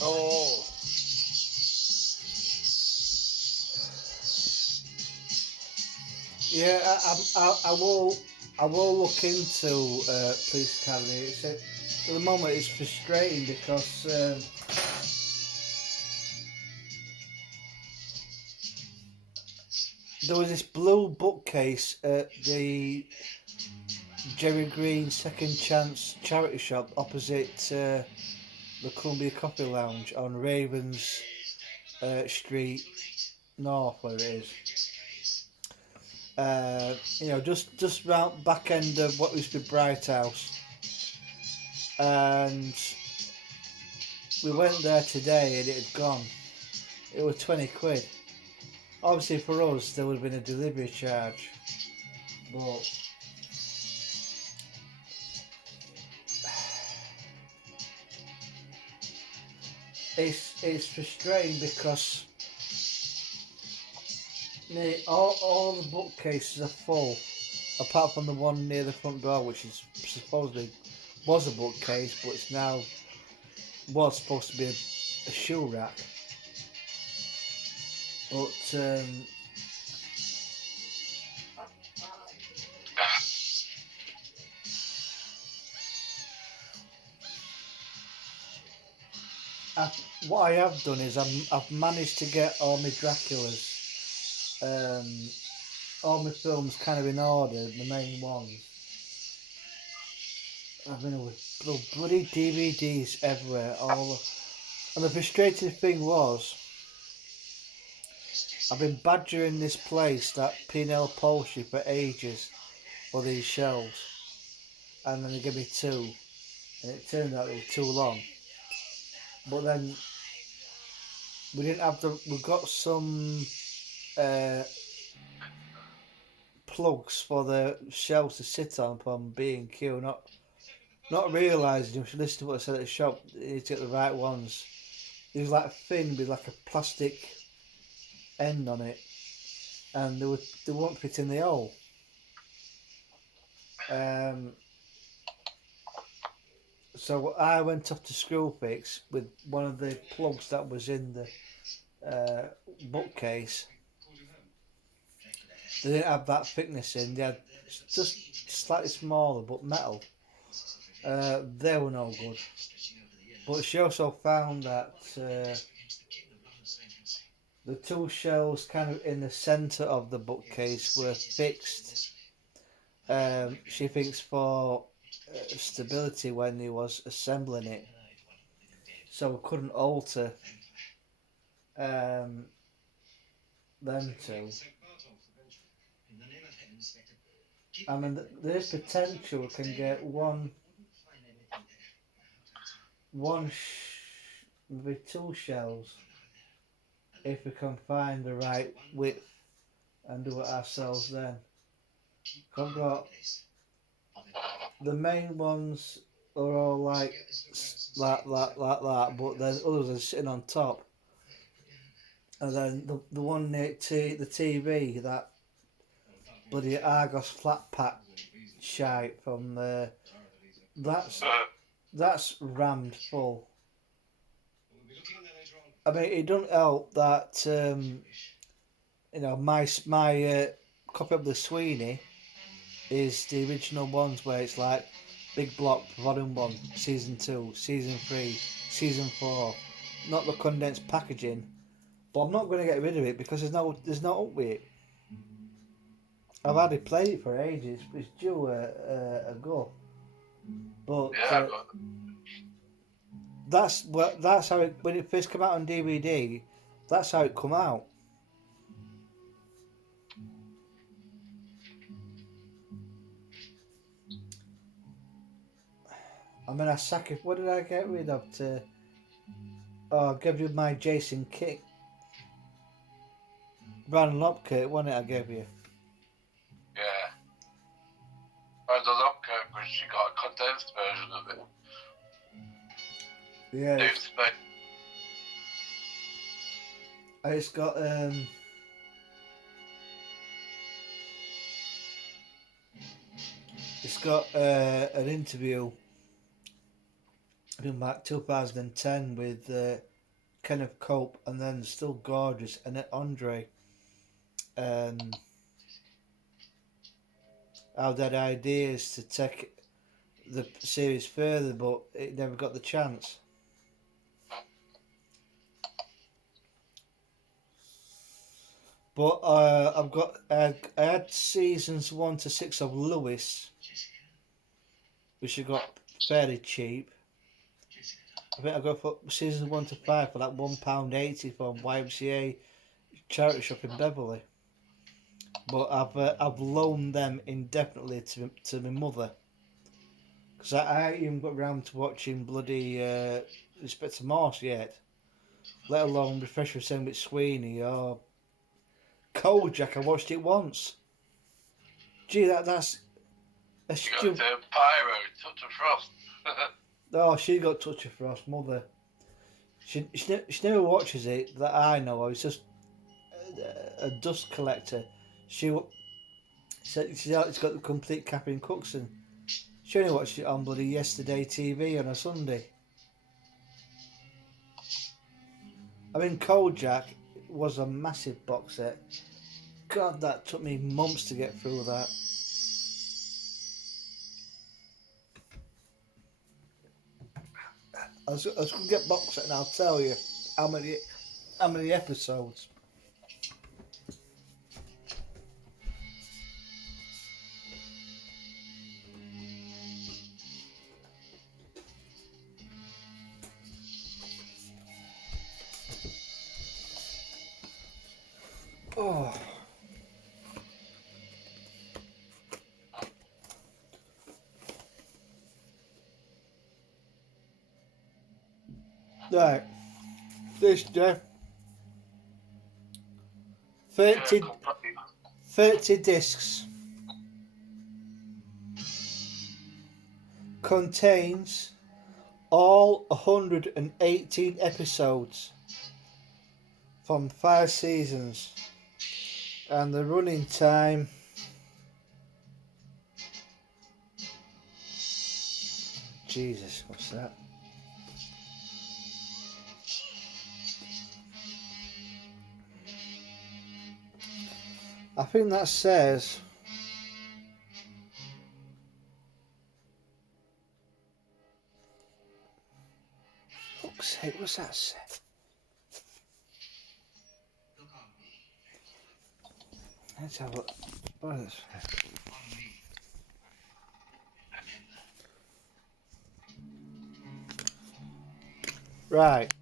Oh. Yeah, I will look into Police Academy. At the moment it's frustrating because there was this blue bookcase at the Jerry Green Second Chance charity shop opposite the Columbia Coffee Lounge on Ravens Street North, where it is. Just round back end of what used to be Bright House, and we went there today and it had gone. It was 20 quid. Obviously for us there would have been a delivery charge, but it's frustrating because all the bookcases are full, apart from the one near the front door, which is supposedly was a bookcase, but it's now was supposed to be a shoe rack. But what I have done is I've managed to get all my Draculas, all my films kind of in order, the main ones. I've been with bloody DVDs everywhere. And the frustrating thing was, I've been badgering this place, that P&L Upholstery, for ages for these shelves, and then they give me two, and it turned out it was too long. But then we didn't have the. We got some uh, plugs for the shelves to sit on from B&Q, not realising, if you listen to what I said at the shop, you need to get the right ones. It was like thin with like a plastic end on it, and they won't fit in the hole. Um, so I went off to Screwfix with one of the plugs that was in the bookcase. They didn't have that thickness in. They had just slightly smaller, but metal. They were no good. But she also found that the two shelves kind of in the centre of the bookcase were fixed. She thinks for stability when he was assembling it, so we couldn't alter um, them two. I mean, there's potential we can get maybe two shelves if we can find the right width and do it ourselves then. I've got the main ones are all like that, but then others are sitting on top. And then the one near the TV, that bloody Argos flat pack shite from that's that's rammed full. I mean, it doesn't help that my copy of the Sweeney is the original ones where it's like big block volume 1, season 2, season 3, season 4, not the condensed packaging. But I'm not going to get rid of it because there's no up with it. I've had it played it for ages. It's due a go. But that's how it, when it first came out on DVD. That's how it come out. I mean, I sack it. What did I get rid of to? Oh, I gave you my Jason Kick. Brandon Lopkirk, wasn't it? I gave you. Yeah. Brandon Lopkirk, which she got a condensed version of it. Yeah. It's got an interview been like 2010 with Kenneth Cope, and then still gorgeous Annette Andre. How they had ideas to take the series further, but it never got the chance. But I had seasons 1 to 6 of Lewis, which I got fairly cheap. I think I got for seasons 1 to 5 for like £1.80 from YMCA charity shop in Beverley. But I've loaned them indefinitely to my mother, because I ain't even got round to watching bloody Inspector Morse yet, let alone Refresher Sandwich Sweeney or Kojak. I watched it once. Gee, that's a You got Pyro, Touch of Frost. Oh, she got Touch of Frost, mother. She never watches it that I know of. It's just a dust collector. She's got the complete Captain Cookson. She only watched it on bloody Yesterday TV on a Sunday. I mean, Kojak was a massive box set. God, that took me months to get through that. I was going to get box set and I'll tell you how many episodes. Oh. Right. This day. 30 discs. Contains all 118 episodes from 5 seasons. And the running time Jesus, what's that? I think that says fuck's sake, what's that say? Let's have a look. What is it? Right.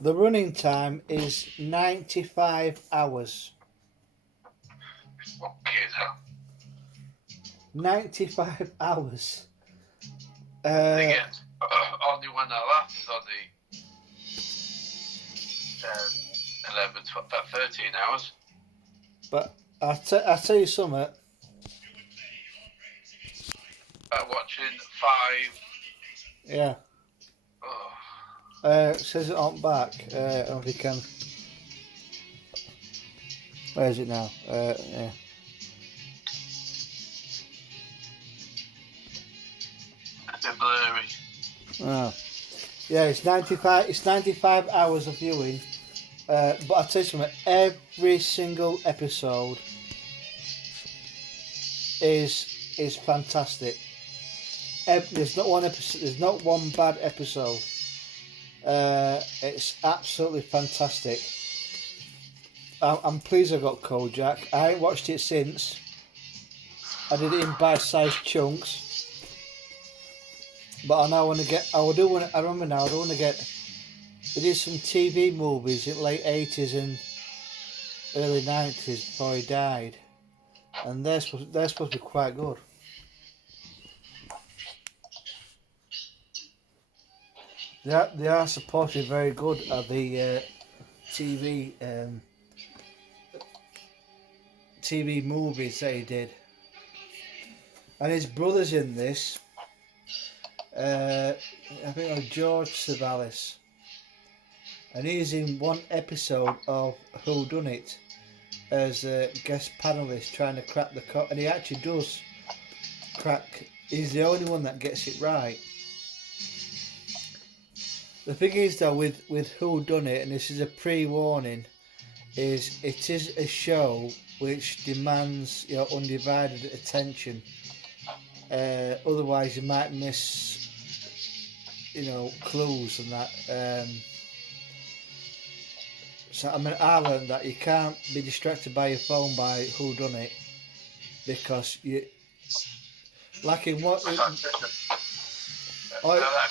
The running time is 95 hours. Fucking hell. 95 hours. Thing is, only one I laugh is on the 11, 12, 13 hours. But I'll tell you something. Watching 5. Yeah. Oh. It says it on back. I don't know if you can. Where is it now? Yeah. It's a bit blurry. Oh. Yeah, it's 95. It's 95 hours of viewing. But I'll tell you something. Every single episode is fantastic. There's not one episode. There's not one bad episode. It's absolutely fantastic. I'm pleased I got Kojak. I ain't watched it since. I did it in bite-sized chunks. But I now want to get. I remember now. I don't want to get. They did some TV movies in late 80s and early 90s before he died, and they're supposed to be quite good. They are supposed to be very good at the TV TV movies that he did, and his brother's in this. I think it was George Savalas, and he's in one episode of Who Done It, as a guest panelist trying to crack the code, and he actually does crack. He's the only one that gets it right. The thing is though, with Who Done It, and this is a pre-warning, is it is a show which demands your undivided attention. Otherwise, you might miss, clues and that. So I mean, I learned that you can't be distracted by your phone by Who Done It, because you, like in what. That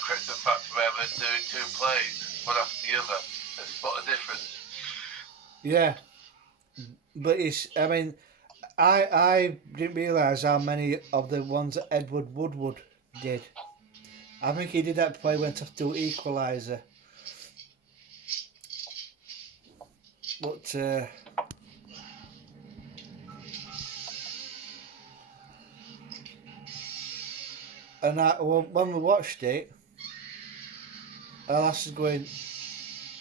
correct the fact of ever doing two plays, one after the other. There's spot a difference. Yeah, but it's. I mean, I didn't realise how many of the ones that Edward Woodward did. I think he did that before he went off to Equalizer. But and when we watched it, our lass is going,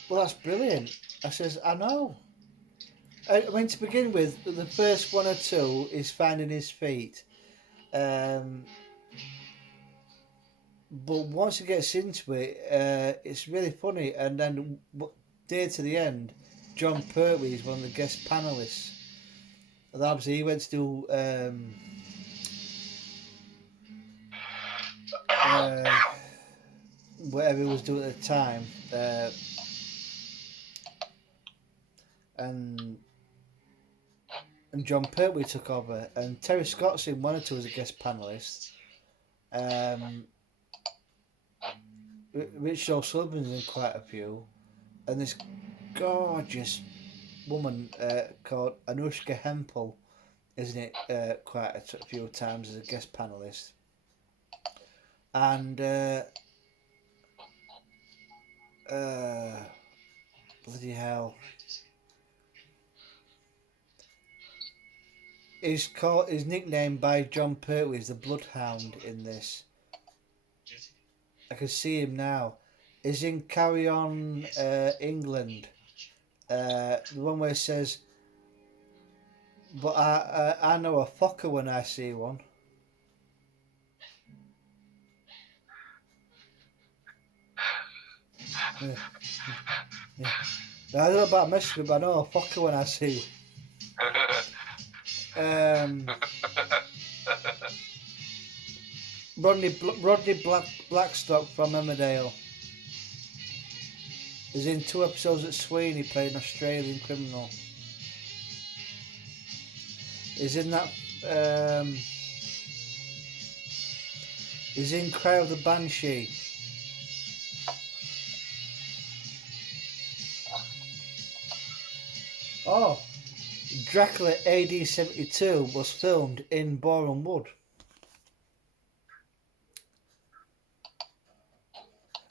"Well, that's brilliant." I says, "I know." I mean, to begin with, the first one or two is finding his feet. But once he gets into it, it's really funny. And then, near to the end, John Pertwee is one of the guest panelists. And obviously, he went to do whatever he was doing at the time. And John Pertwee took over. And Terry Scott's in one or two as a guest panelist. Rich O'Sullivan's in quite a few, and this gorgeous woman called Anushka Hempel, isn't it? Quite a few times as a guest panelist, and bloody hell, he's nicknamed by John Pertwee as the Bloodhound in this. I can see him now. He's in Carry On England. The one where it says, "But I know a fucker when I see one." Yeah. I don't know about messing, but I know a fucker when I see one. Rodney Blackstock from Emmerdale is in 2 episodes at Sweeney playing an Australian criminal. He's in that. He's in Cry of the Banshee. Oh, Dracula AD 72 was filmed in Boreham Wood.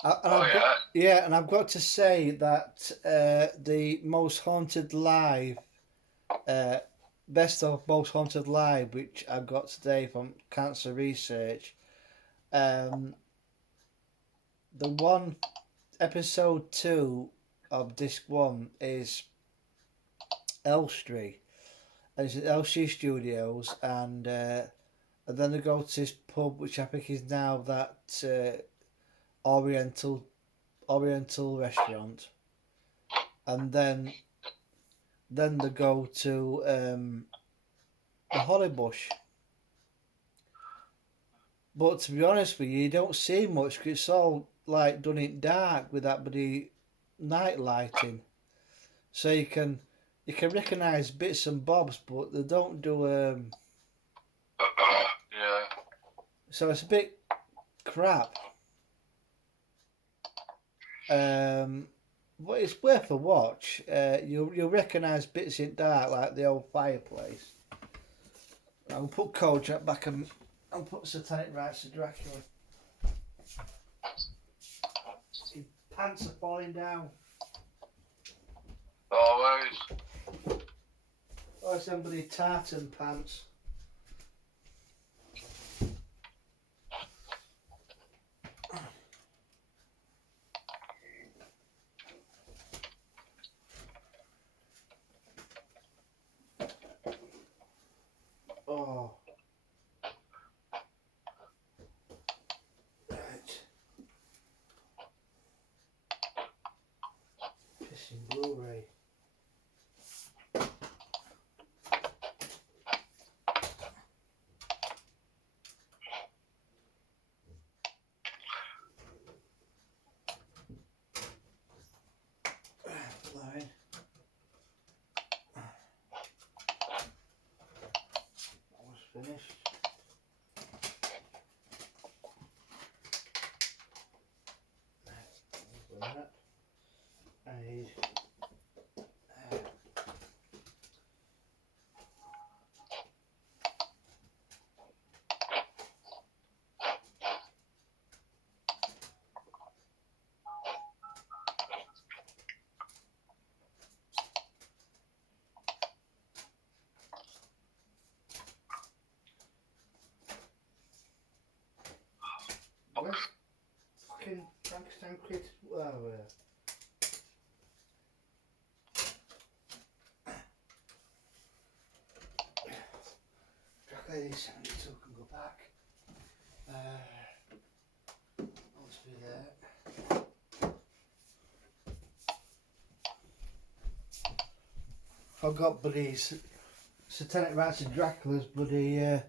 And I've got to say that the most haunted live, best of most haunted live, which I got today from Cancer Research, the one episode 2 of disc 1 is Elstree, and it's at Elstree Studios, and then they go to this pub, which I think is now that Oriental restaurant, and then they go to the Hollybush. But to be honest with you don't see much because it's all like done in dark with that bloody night lighting, so you can recognise bits and bobs, but they don't do yeah. So it's a bit crap. But it's worth a watch. You'll recognise bits in dark, like the old fireplace. I'll put Kojak back and I'll put Satanic Rites of Dracula. His pants are falling down. Always. Oh, it's somebody tartan pants. finished. That. I need where's fucking Frankenstein kid? Track lady sent it so I can go back. Must be there. I've got bloody Satanic Rites of Dracula's bloody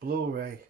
Blu-ray.